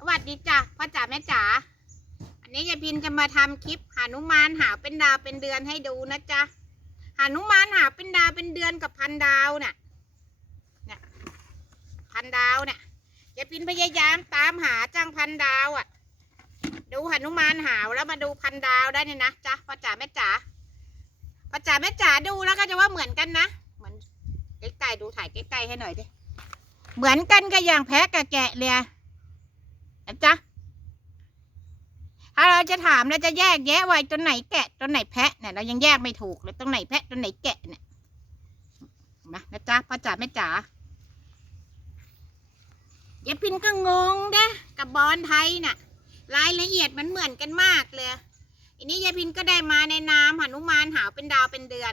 สวัสดีจ้ะพ่อจ๋าแม่จ๋าอันนี้ยายพินจะมาทำคลิปหานุมานหาเป็นดาวเป็นเดือนให้ดูนะจ๊ะหานุมานหาเป็นดาวเป็นเดือนกับพันดาวเนี่ยเนี่ยพันดาวเนี่ยยายพินพยายามตามหาจ้างพันดาวอะ่ะ ดูหานุมานหาวแล้วมาดูพันดาวได้เนี่ยนะจ๊ะพ่อจ๋าแม่จ๋าพ่อจ๋าแม่จ๋าดูแล้วก็จะว่าเหมือนกันนะเหมือนใกล้ๆดูถ่ายใกล้ๆให้หน่อยดิเหมือนกันกับอย่างแพะกับแกะเลย นะจ๊ะถ้าเราจะถามเราจะแยกแยะไว้ตัวไหนแกะตัวไหนแพะเนี่ยเรายังแยกไม่ถูกเลยตัวไหนแพะตัวไหนแกะเนี่ยนะนะจ๊ะพ่อจ๋าแม่จ๋ายายพินก็งงเด้กับบอลไทยน่ะ รายละเอียดมันเหมือนกันมากเลยอันนี้ยายพินก็ได้มาในนามหนุมานหาวเป็นดาวเป็นเดือน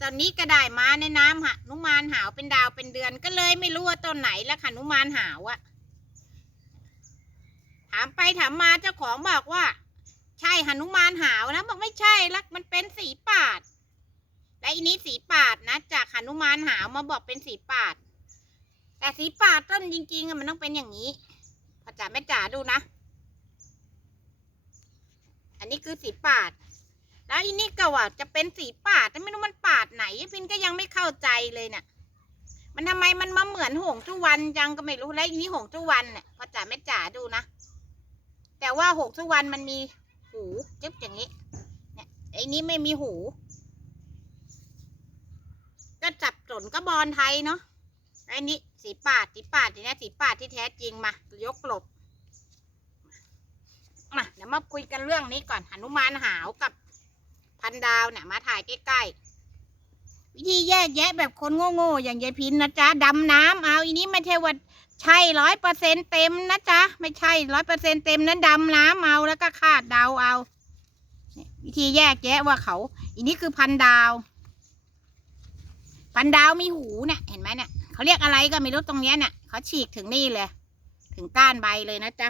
ตอนนี้ก็ได้มาในนามหนุมานหาวเป็นดาวเป็นเดือน ก็เลยไม่รู้ว่าต้นไหนแล้วหนุมานหาวอะามไปถามมาเจ้าของบอกว่า ใช่หนุมานหาวนะบอกไม่ใช่ลักมันเป็นสีปาดและอันนี้สีปาดนะจากหนุมานหาวมาบอกเป็นสีปาด แต่สีปาดต้นจริงๆอะมันต้องเป็นอย่างนี้พ่อจ๋าแม่จ๋าดูนะ อันนี้คือสีปาด แล้วอันนี้ก็ว่าจะเป็นสีปาดแต่ไม่รู้มันปาดไหนพินก็ยังไม่เข้าใจเลยเนี่ยมันทำไมมันมาเหมือนหงส์ทุวันจังก็ไม่รู้แล้วอันนี้หงส์ทุวันเนี่ยพอจ๋าแม่จ๋าดูนะ แต่ว่าหงส์ทุกวันมันมีหูจึ๊บอย่างนี้เนี่ยไอ้นี้ไม่มีหู ก็จับสนก็บอลไทยเนาะไอ้นี้สีปาดสีปาดทีนี้สีปาดที่แท้จริงมายกหลบมาเดี๋ยวมาคุยกันเรื่องนี้ก่อนหนุมานหาวกับพันดาวเนี่ยมาถ่ายใกล้ๆวิธีแยกแยะแบบคนโง่ๆอย่างยายพินนะจ๊ะดำน้ำเอาอีนี้ไม่ใช่ว่า ใช่ร้อยเปอร์เซ็นเต็มนะจ๊ะ ไม่ใช่ร้อยเปอร์เซ็นเต็มนั้นดำน้ำเอาแล้วก็คาดเดาเอาวิธีแยกแยะว่าเขาอีนี้คือพันดาว พันดาวมีหูเนี่ยเห็นไหมเนี่ยเขาเรียกอะไรก็ไม่รู้ตรงเนี้ยเนี่ยเขาฉีกถึงนี่เลย ถึงก้านใบเลยนะจ๊ะ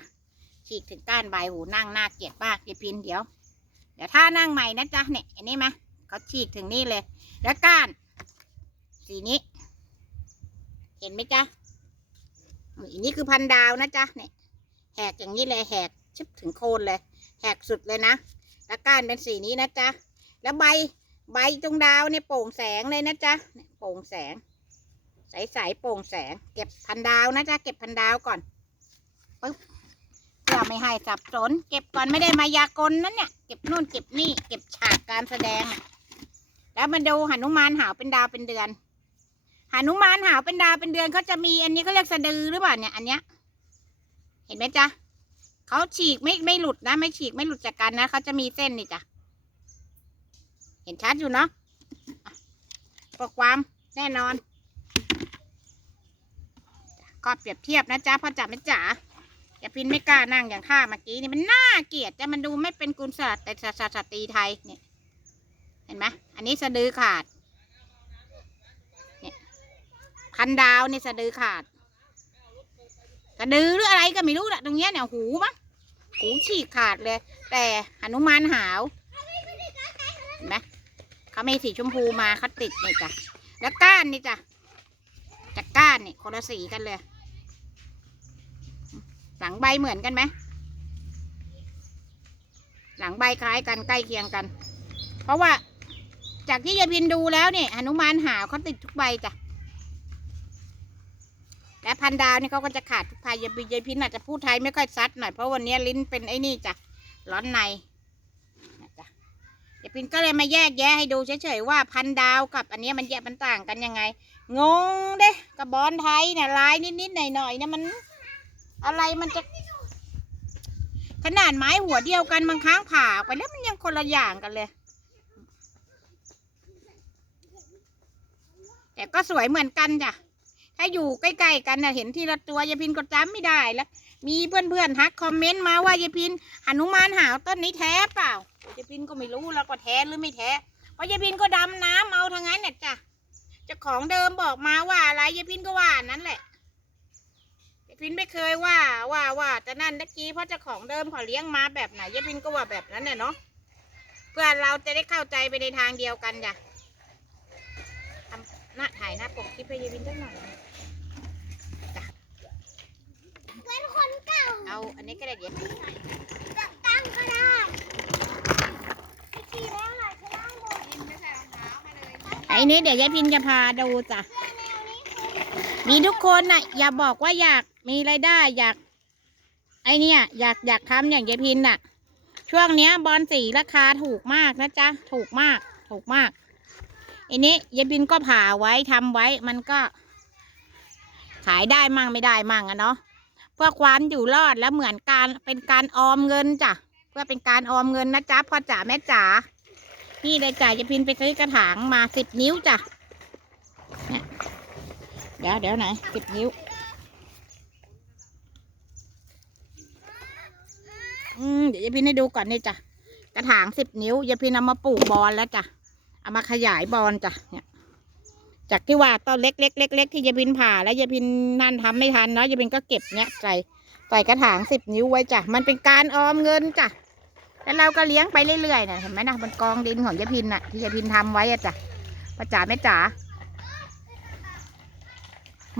ฉีกถึงก้านใบหูนั่งน่าเกลียดมากยายวพินเดี๋ยว เดี๋ยวถ้านั่งใหม่นะจ๊ะเนี่ยอันนี้ไหมเขาฉีกถึงนี่เลย แล้วก้าน สีนี้ เห็นไหมจ๊ะ อันนี้คือพันดาวนะจ๊ะเนี่ยแหกอย่างนี้เลยแหกชึบถึงโคนเลย แหกสุดเลยนะแล้วก้านเป็นสีนี้นะจ๊ะแล้วใบใบตรงดาวเนี่ยโปร่งแสงเลยนะจ๊ะโปร่งแสง ใสๆโปร่งแสง เก็บพันดาวนะจ๊ะเก็บพันดาวก่อนปึ๊บเพื่อไม่ให้สับสน เก็บก่อนไม่ได้มายากลนั้นเนี่ยเก็บนู่นเก็บนี่เก็บฉากการแสดงแล้วมาดูหนุมานหาวเป็นดาวเป็นเดือน หนุมานหาวเป็นดาวเป็นเดือนเขาจะมีอันนี้เขาเรียกสะดือหรือเปล่าเนี่ยอันเนี้ย เห็นไหมจ๊ะเขาฉีกไม่ไม่หลุดนะ ไม่ฉีกไม่หลุดจากกันนะเขาจะมีเส้นนี่จ้ะเห็นชัดอยู่เนาะอะปกความแน่นอนก็เปรียบเทียบนะจ๊ะพอจ๋าแม่จ๋าอย่าพินไม่กล้านั่งอย่างท่าเมื่อกี้นี่มันน่าเกลียดจะมันดูไม่เป็นกุลสตรีแต่ศาสตรีไทยเนี่ย เห็นไหมอันนี้สะดือขาด เนี่ย พันดาวนี่สะดือขาดสะดือหรืออะไรก็ไม่รู้แหละตรงเนี้ยเนี่ยหูมั้งหูฉีกขาดเลย แต่หนุมานหาวเห็นไหมเขาไม่สีชมพูมาเขาติดนี่จ้ะแล้วก้านนี่จ้ะจากก้านนี่คนละสีกันเลย หลังใบเหมือนกันไหมหลังใบคล้ายกันใกล้เคียงกัน เพราะว่าจากที่ยายพินดูแล้วเนี่ยหนุมานหาวเขาติดทุกใบจ้ะ พันดาวนี่เขาก็จะขาดทุกใบยายพินยายพินอาจจะพูดไทยไม่ค่อยซัดหน่อยเพราะวันนี้ลิ้นเป็นไอ้นี่จ้ะร้อนในนะจ้ะยายพินก็เลยมาแยกแยะให้ดูเฉยๆว่าพันดาวกับ อันนี้มันแยกมันต่างกันยังไง งงเด้กับบอลไทยเนี่ยลายนิดๆหน่อยๆเนี่ยมัน อะไรมันจะ ขนาดไม้หัวเดียวกันบางครั้งผ่าไปแล้วมันยังคนละอย่างกันเลยแต่ก็สวยเหมือนกันจ้ะ ถ้าอยู่ใกล้ๆกันนะเห็นทีละตัวยายพินก็จำไม่ได้แล้วมีเพื่อนๆทักคอมเมนต์มาว่ายายพินหนุมานหาวต้นนี้แท้เปล่ายายพินก็ไม่รู้แล้วก็แท้หรือไม่แท้เพราะยายพินก็ดำน้ำเอาทางนั้นเนี่ยจ้ะเจ้าของเดิมบอกมาว่าอะไรยายพินก็ว่านั้นแหละพินไม่เคยว่าว่าว่าแต่นั่นตะกี้เพราะเจ้าของเดิมเขาเลี้ยงมาแบบไหนยายพินก็ว่าแบบนั้นเนี่ยเนาะเพื่อเราจะได้เข้าใจไปในทางเดียวกันจ้ะทำหน้าถ่ายหน้าปกคลิปให้ยายพินสักหน่อยจ้ะ เป็นคนเก่า เาอันนี้ก็ได้เดี๋ยวจับตั้งก็ได้ไปขี่แล้วหน่อยจะนั่งบนไอ้นี้เดี๋ยวยายพินจะพาดูจ้ะ มีทุกคนน่ะ อย่าบอกว่าอยากมีรายได้อยาก ไอเนี่ยอยากอยากทำอย่างยายพินน่ะ ช่วงเนี้ยบอลสีราคาถูกมากนะจ๊ะ ถูกมาก ถูกมากไอันนี้ยายพินก็ผ่าไว้ทำไว้มันก็ ขายได้มั่งไม่ได้มั่งอะเนาะ เพื่อความอยู่รอดแล้วเหมือนการเป็นการออมเงินจ้ะเพื่อเป็นการออมเงินนะจ๊ะพ่อจ๋าแม่จ๋านี่เลยจ้ะยายพินไปซื้อกระถางมาสิบนิ้วจ้ะเนี่ยเดี๋ยวเดี๋ยวไหนสิบนิ้ว อืมเดี๋ยวยายพินให้ดูก่อนนี่จ้ะกระถางสิบนิ้วยายพินเอามาปลูกบอลแล้วจ้ะเอามาขยายบอลจ้ะเนี่ย จากที่ว่าต้นเล็กเล็กเล็กเล็กที่ยายพินผ่าแล้วยายพินนั่นทำไม่ทันเนาะยายพินก็เก็บเนี่ยใส่ใส่กระถางสิบนิ้วไว้จ้ะมันเป็นการออมเงินจ้ะแล้วเราก็เลี้ยงไปเรื่อยๆนะเห็นไหมนะบนกองดินของยายพินน่ะที่ยายพินทำไว้อะจ้ะป้าจ๋าแม่จ๋า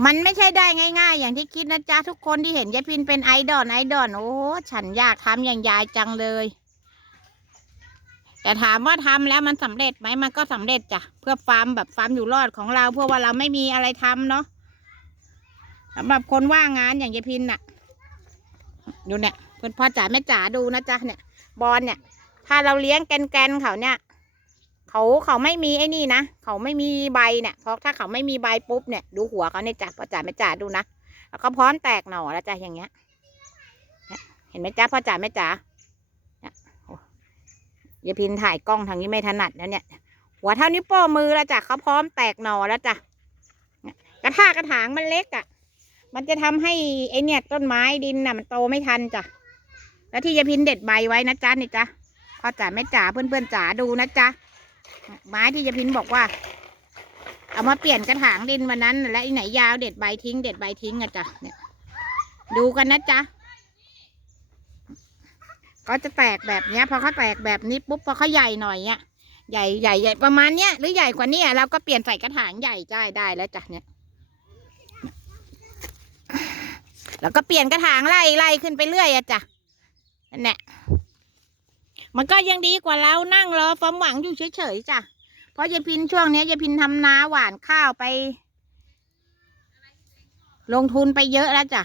มันไม่ใช่ได้ง่าย ๆ อย่างที่คิดนะจ๊ะทุกคนที่เห็นยายพินเป็นไอดอลไอดอลโอ้ฉันอยากทำอย่างยายจังเลย แต่ถามว่าทำแล้วมันสำเร็จไหมมันก็สำเร็จจ้ะเพื่อฟาร์มแบบฟาร์มอยู่รอดของเรา เพื่อว่าเราไม่มีอะไรทำเนาะสำหรับคนว่างงานอย่างยายพินน่ะ ดูเนี่ยเพื่อนพ่อจ๋าแม่จ๋าดูนะจ๊ะเนี่ย บอลเนี่ย ถ้าเราเลี้ยงแกนๆเขาเนี่ย เขาเขาไม่มีไอ้นี่นะเขาไม่มีใบเนี่ยเพราะถ้าเขาไม่มีใบปุ๊บเนี่ยดูหัวเขาเนี่ยจ้ะพ่อจ๋าแม่จ๋าดูนะแล้วก็พร้อมแตกหน่อแล้วจ้ะอย่างเงี้ยเห็นไหมจ๊ะพ่อจ๋าแม่จ๋า ยายพินถ่ายกล้องทางนี้ไม่ถนัดนะเนี่ย หัวเท่านิ้วโป้งมือแล้วจ้ะเขาพร้อมแตกหน่อแล้วจ้ะกระถากระถางมันเล็กอะ่ะ มันจะทำให้ไอเนี่ยต้นไม้ดินน่ะ มันโตไม่ทันจ้ะแล้วที่ยายพินเด็ดใบไว้นะจ๊ะนี่จ้ะพ่อจ๋าแม่จ๋าเพื่อนเพื่อนๆจ๋าดูนะจ๊ะไม้ที่ยายพินบอกว่า เอามาเปลี่ยนกระถางดินวันนั้น และไอไหนยาวเด็ดใบทิ้ง เด็ดใบทิ้งอะจ้ะเนี่ยดูกันนะจ๊ะ ก็จะแตกแบบเนี้ย พอเขาแตกแบบนี้ปุ๊บพอเขาใหญ่หน่อยเนี้ยใหญ่ใหญ่ใหญ่ประมาณเนี้ยหรือใหญ่กว่านี้เราก็เปลี่ยนใส่กระถางใหญ่ได้ได้แล้วจ้ะเนี่ยแล้วก็เปลี่ยนกระถางไล่ไล่ขึ้นไปเรื่อยอะจ้ะนั่นแหละมันก็ยังดีกว่าเรานั่งรอความหวังอยู่เฉยๆจ้ะเพราะยายพินช่วงเนี้ยยายพินทำนาหว่านข้าวไป ลงทุนไปเยอะแล้วจ้ะ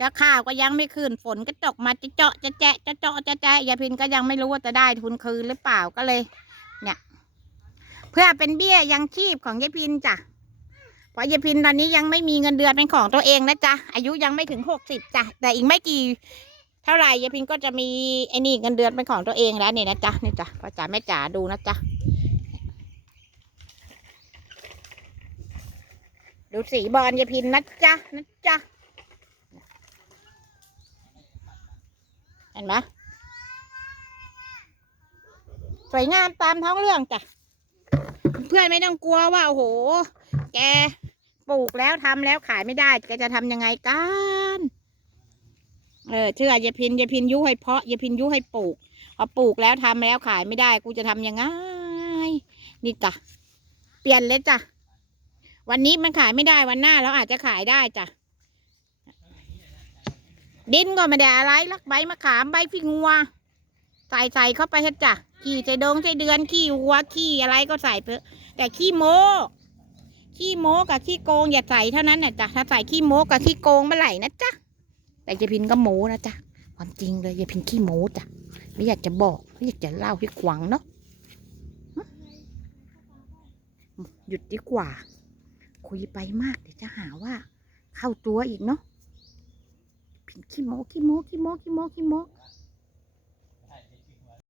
ก็ข้าวก็ยังไม่คืนฝนก็ตกมาจะเจาะจะแจะจะเจาะจะแจะยายพินก็ยังไม่รู้ว่าจะได้ทุนคืนหรือเปล่าก็เลย เนี่ย เพื่อเป็นเบี้ยยังชีพของยายพินจ้ะเพราะยายพินตอนนี้ยังไม่มีเงินเดือนเป็นของตัวเองนะจ๊ะอายุยังไม่ถึงหกสิบจ้ะแต่อีกไม่กี่ เท่าไหร่ยายพินก็จะมีไอ้นี่เงินเดือนเป็นของตัวเองแล้วเนี่ยนะจ๊ะนี่จ้ะพ่อจ๋าแม่จ๋าดูนะจ๊ะดูสีบอลยายพินนะจ๊ะนะจ๊ะ ห็นไหมสวยงามตามท้องเรื่องจ้ะ เพื่อนไม่ต้องกลัวว่าโอ้โห แกปลูกแล้วทำแล้วขายไม่ได้แกจะทำยังไงกันเออเชื่อยายพินยายพินยุให้เพาะยายพินยุให้ปลูกพอปลูกแล้วทำแล้วขายไม่ได้กูจะทำยังไงนี่จ้ะเปลี่ยนเลยจ้ะวันนี้มันขายไม่ได้วันหน้าเราอาจจะขายได้จ้ะ ดินก็ไม่ได้อะไรลักใบมะขามใบฟิงัว ใส่ใส่เข้าไปเถอะจ้ะขี้ใจดงใจเดือนขี้วัวขี้อะไรก็ใส่ไปเถอแต่ขี้โมขี้โมกับขี้โกงอย่าใส่เท่านั้นนะจ๊ะถ้าใส่ขี้โมกับขี้โกงเมื่อไหร่นะจ๊ะแต่ยายพินก็โมนะจ๊ะความจริงเลยยายพินขี้โมจ้ะไม่อยากจะบอกไม่อยากจะเล่าให้ขวังเนาะหยุดดีกว่า คุยไปมากเดี๋ยวจะหาว่า เข้าตัวอีกเนาะ ขี้โมขี้โมขี้โมขี้โมขี้โม